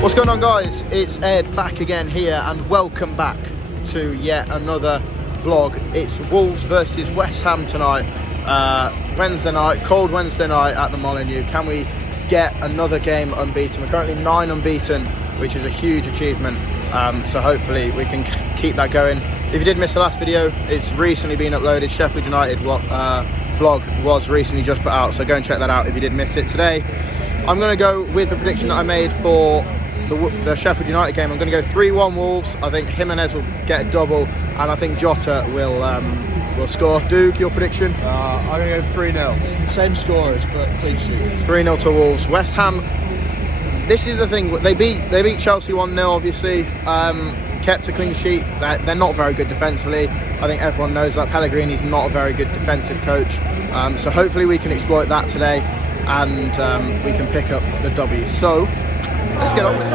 What's going on, guys? It's Ed back again here, and welcome back to yet another vlog. It's Wolves versus West Ham tonight, Wednesday night, cold Wednesday night at the Molineux. Can we get another game unbeaten? We're currently 9 unbeaten, which is a huge achievement, so hopefully we can keep that going. If you did miss the last video, it's recently been uploaded. Sheffield United vlog was recently just put out, so go and check that out if you did miss it. Today I'm going to go with the prediction that I made for the Sheffield United game. I'm going to go 3-1 Wolves. I think Jimenez will get a double, and I think Jota will score. Duke, your prediction? I'm going to go 3-0. Same scorers, but clean sheet. 3-0 to Wolves. West Ham, this is the thing. They beat Chelsea 1-0, obviously. Kept a clean sheet. They're not very good defensively. I think everyone knows that. Pellegrini's not a very good defensive coach. So hopefully we can exploit that today, and we can pick up the W. So let's get on with it.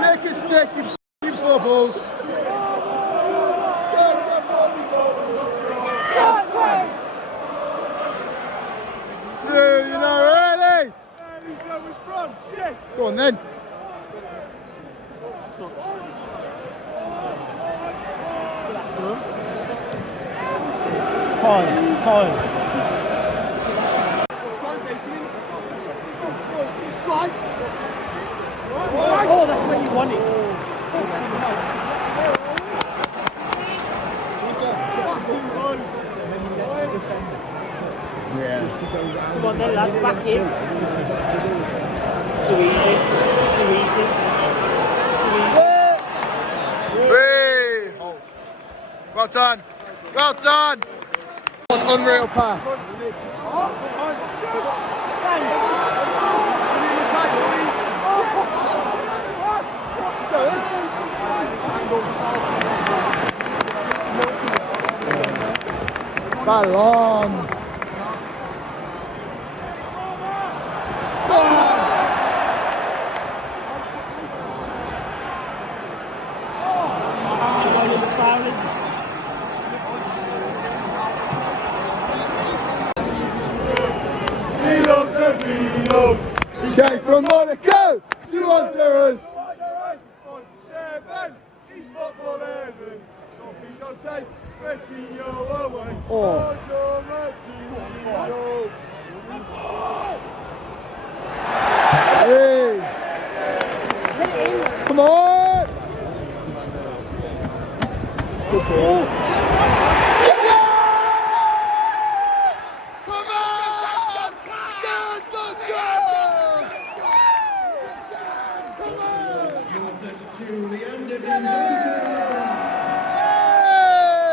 Make it stick, you f***ing bubbles. Dude, you know, really? Go on then. Fine. Oh, that's where you want it. Yeah. Come on then, lads, back in. Too easy. Well done. Well done. Unreal pass. Ballon. Came from Monaco to Honduras. Oh. Hey. Come on. Good ball.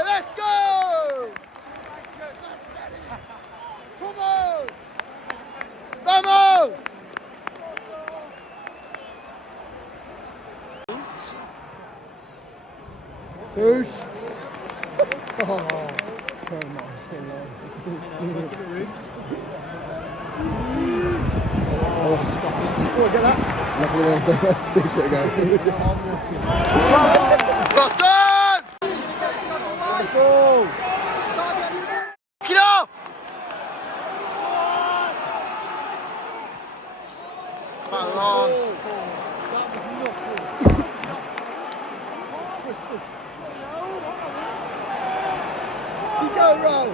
Let's go! Come on! Vamos! Touche! Oh, so much. Oh, stop it. Oh, get that? Nothing else to do. Fix it again. Well done! Go! Get off! Ballon. That was nothing. Twisted. You go, roll.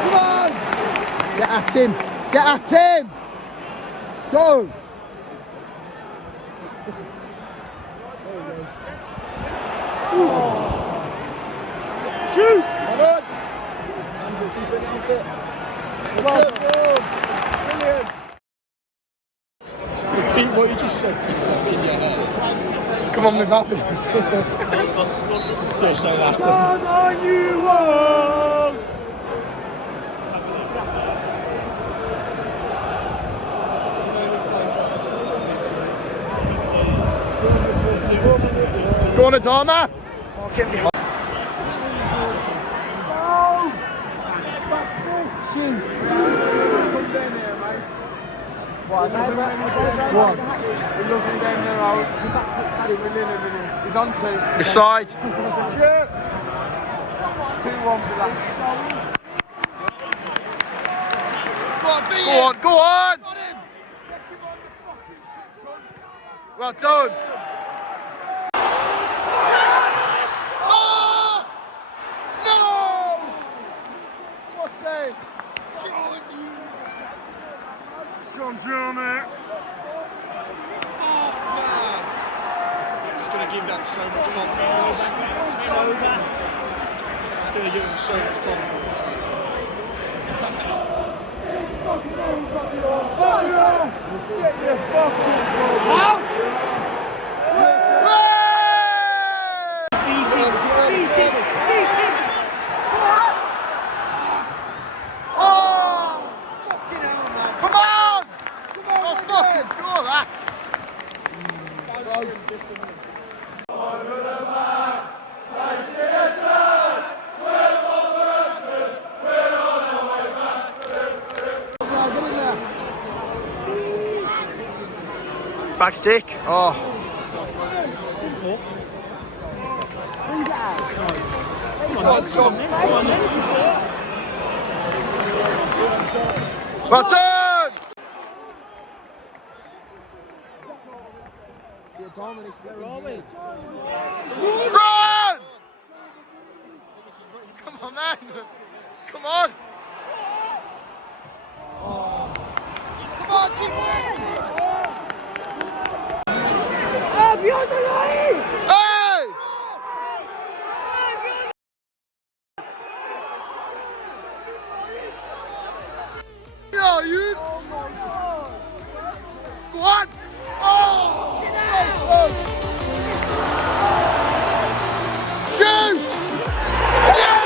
Come on! Get at him! Get at him! Go! Shoot! Come on! Keep it. Brilliant! Repeat what you just said to yourself in your head. Come on, Mbappe. Don't say that. Come on, you Wolves! Go on, Adama. Mark him behind. He's on two. Beside. 2-1 for that. Go on. Well done. Oh! No! What save? Come on, mate. It's going to give them so much confidence. It's going to give them so much confidence. Back stick. Oh. Well done. Run! Come on, man. Come on. Come on, keep moving. Beyond the line! Hey! No, you. Oh my God! Go on! Oh! Shoot! Yes!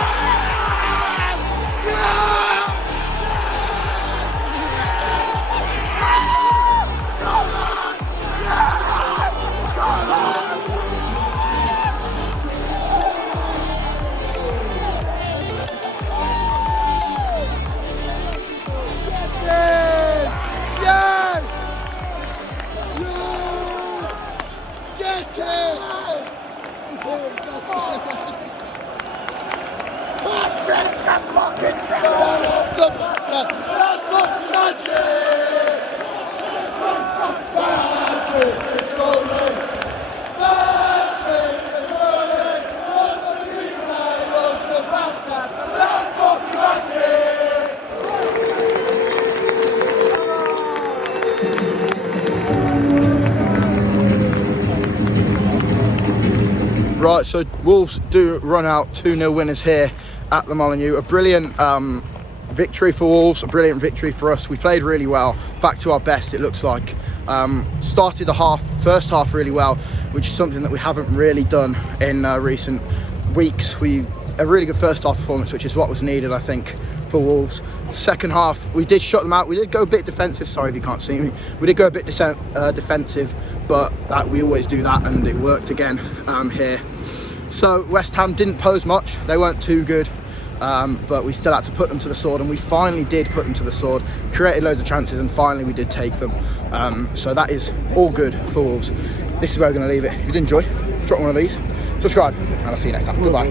Right, so Wolves do run out 2-0 winners here at the Molineux. A brilliant victory for Wolves, a brilliant victory for us. We played really well, back to our best it looks like. Started the first half really well, which is something that we haven't really done in recent weeks. A really good first half performance, which is what was needed, I think, for Wolves. Second half, we did shut them out. We did go a bit defensive. Sorry if you can't see me. We did go a bit defensive, but we always do that, and it worked again here. So West Ham didn't pose much. They weren't too good, but we still had to put them to the sword, and we finally did put them to the sword. Created loads of chances, and finally we did take them. So that is all good for Wolves. This is where we're going to leave it. If you did enjoy, drop one of these, subscribe, and I'll see you next time. Goodbye.